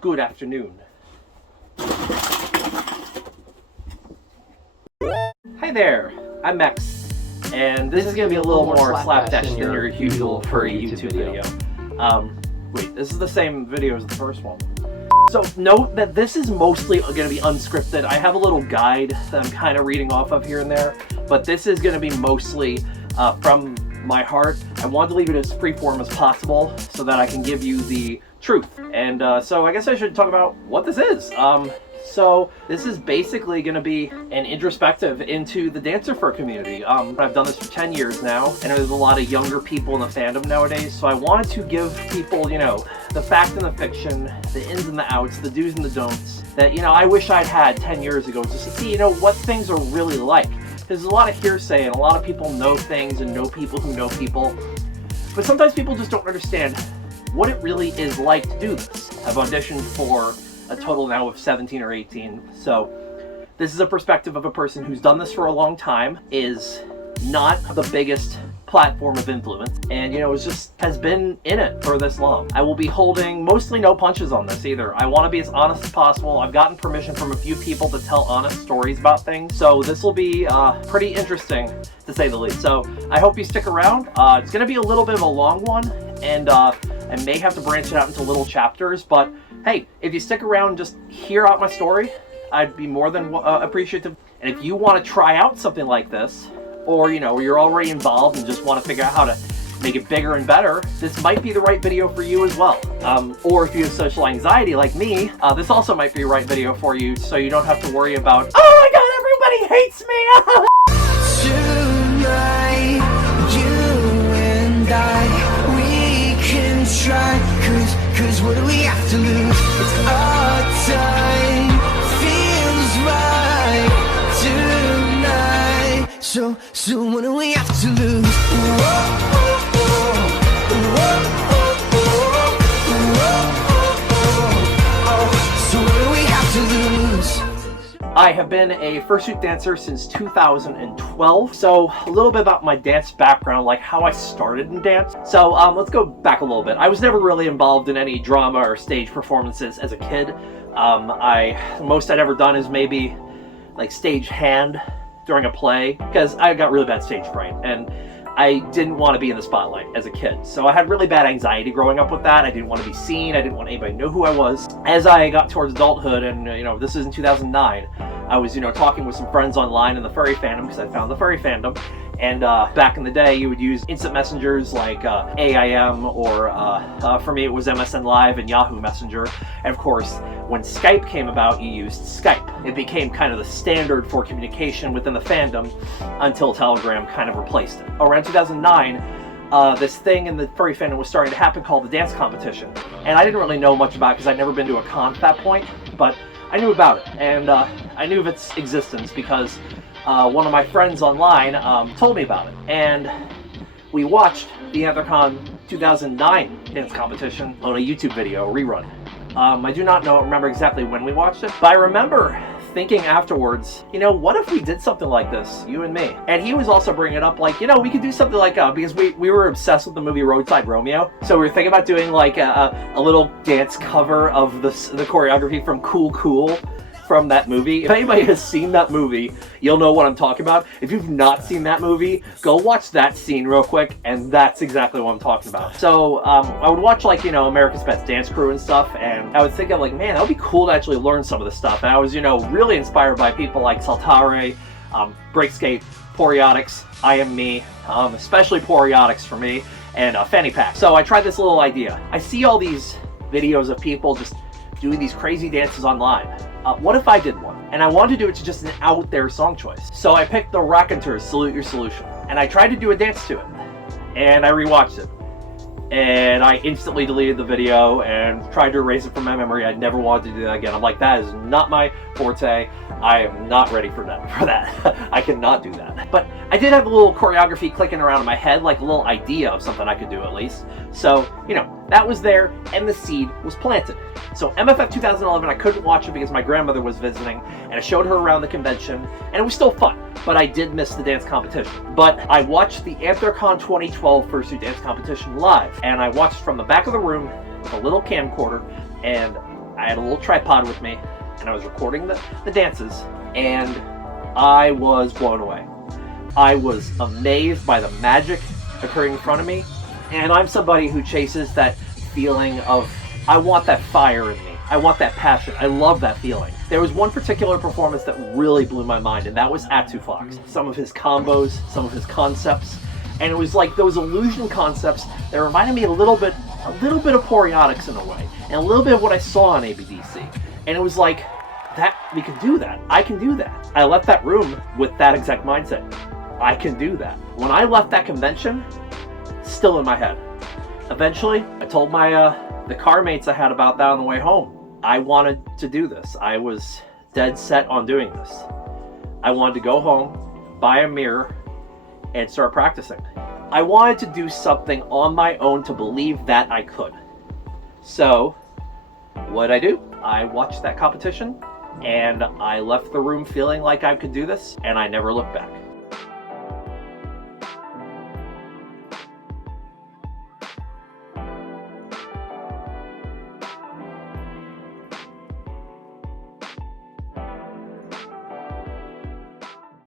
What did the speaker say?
Good afternoon. Hi there, I'm Mex, and this is going to be a little more slapdash than your usual for a YouTube video. Wait, this is the same video as the first one. So note that this is mostly going to be unscripted. I have a little guide that I'm kind of reading off of here and there, but this is going to be mostly from my heart. I wanted to leave it as freeform as possible so that I can give you the truth. And so I guess I should talk about what this is. So this is basically going to be an introspective into the Dancerfur community. I've done this for 10 years now, and there's a lot of younger people in the fandom nowadays, so I wanted to give people, you know, the fact and the fiction, the ins and the outs, the do's and the don'ts, that, you know, I wish I'd had 10 years ago, just to see, you know, what things are really like. There's a lot of hearsay, and a lot of people know things and know people who know people, but sometimes people just don't understand what it really is like to do this. I've auditioned for a total now of 17 or 18, so this is a perspective of a person who's done this for a long time, is not the biggest platform of influence, and you know, has been in it for this long. I will be holding mostly no punches on this either. I want to be as honest as possible. I've gotten permission from a few people to tell honest stories about things, so this will be pretty interesting to say the least. So I hope you stick around. It's going to be a little bit of a long one, and I may have to branch it out into little chapters, but hey, if you stick around and just hear out my story, I'd be more than appreciative. And if you want to try out something like this, or you know, you're already involved and just want to figure out how to make it bigger and better, this might be the right video for you as well. Or if you have social anxiety like me, this also might be the right video for you, so you don't have to worry about, oh my god, everybody hates me! Tonight, you and I, we can try, cause what do we have to lose? It's our time, feels right tonight. So what do we have to lose? Whoa, oh, oh, whoa, oh, oh, whoa, oh. So what do we have to lose? I have been a fursuit dancer since 2012, so a little bit about my dance background, like how I started in dance. So let's go back a little bit. I was never really involved in any drama or stage performances as a kid. Most I'd ever done is maybe like stage hand during a play, because I got really bad stage fright, and I didn't want to be in the spotlight as a kid. So I had really bad anxiety growing up with that. I didn't want to be seen. I didn't want anybody to know who I was. As I got towards adulthood, and you know, this is in 2009, I was, you know, talking with some friends online in the furry fandom, because I found the furry fandom. And back in the day, you would use instant messengers like AIM, or for me it was MSN Live and Yahoo Messenger. And of course, when Skype came about, you used Skype. It became kind of the standard for communication within the fandom until Telegram kind of replaced it. Around 2009, this thing in the furry fandom was starting to happen called the dance competition. And I didn't really know much about it because I'd never been to a con at that point, but I knew about it. And I knew of its existence because one of my friends online told me about it, and we watched the AntherCon 2009 dance competition on a YouTube video, a rerun. I do not remember exactly when we watched it, but I remember thinking afterwards, you know, what if we did something like this, you and me? And he was also bringing it up, like, you know, we could do something like, because we were obsessed with the movie Roadside Romeo, so we were thinking about doing like a little dance cover of the choreography from Cool Cool, from that movie. If anybody has seen that movie, you'll know what I'm talking about. If you've not seen that movie, go watch that scene real quick, and that's exactly what I'm talking about. So I would watch, like, you know, America's Best Dance Crew and stuff, and I would think of like, man, that would be cool to actually learn some of this stuff. And I was, you know, really inspired by people like Saltare, Breakskate, Poriotics, I Am Me, especially Poriotics for me, and Fanny Pack. So I tried this little idea. I see all these videos of people just doing these crazy dances online. What if I did one? And I wanted to do it to just an out there song choice. So I picked the Raconteurs, Salute Your Solution. And I tried to do a dance to it. And I rewatched it. And I instantly deleted the video and tried to erase it from my memory. I never wanted to do that again. I'm like, that is not my forte. I am not ready for that. I cannot do that. But I did have a little choreography clicking around in my head, like a little idea of something I could do at least. So, you know, that was there, and the seed was planted. So MFF 2011, I couldn't watch it because my grandmother was visiting, and I showed her around the convention, and it was still fun, but I did miss the dance competition. But I watched the AntherCon 2012 Fursuit Dance Competition live, and I watched from the back of the room with a little camcorder, and I had a little tripod with me, and I was recording the dances, and I was blown away. I was amazed by the magic occurring in front of me, and I'm somebody who chases that feeling of, I want that fire in me. I want that passion. I love that feeling. There was one particular performance that really blew my mind, and that was Atsu Fox. Some of his combos, some of his concepts, and it was like those illusion concepts that reminded me a little bit of Poriotics in a way, and a little bit of what I saw on ABDC. And it was like, that we could do that. I can do that. I left that room with that exact mindset. I can do that. When I left that convention, still in my head. Eventually, I told my the car mates I had about that on the way home. I wanted to do this. I was dead set on doing this. I wanted to go home, buy a mirror, and start practicing. I wanted to do something on my own to believe that I could. So, what'd I do? I watched that competition, and I left the room feeling like I could do this, and I never looked back.